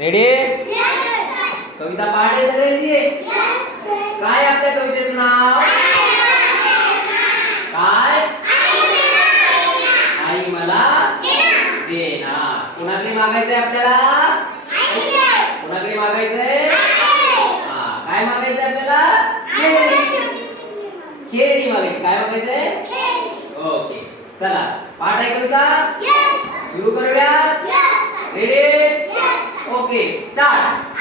Ready? कविता पाठ आहे सगळ्यांची? काय आपल्या कवितेचं नाव? काय? आई मला देणार. कुणाकडे मागायचंय आपल्याला? कुणाकडे मागायचंय? हा, काय मागायचंय आपल्याला? खेळणी मागायची. काय मागायचंय? ओके, चला पाठ आहे कविता सुरू करूया. रेडी? Okay, start.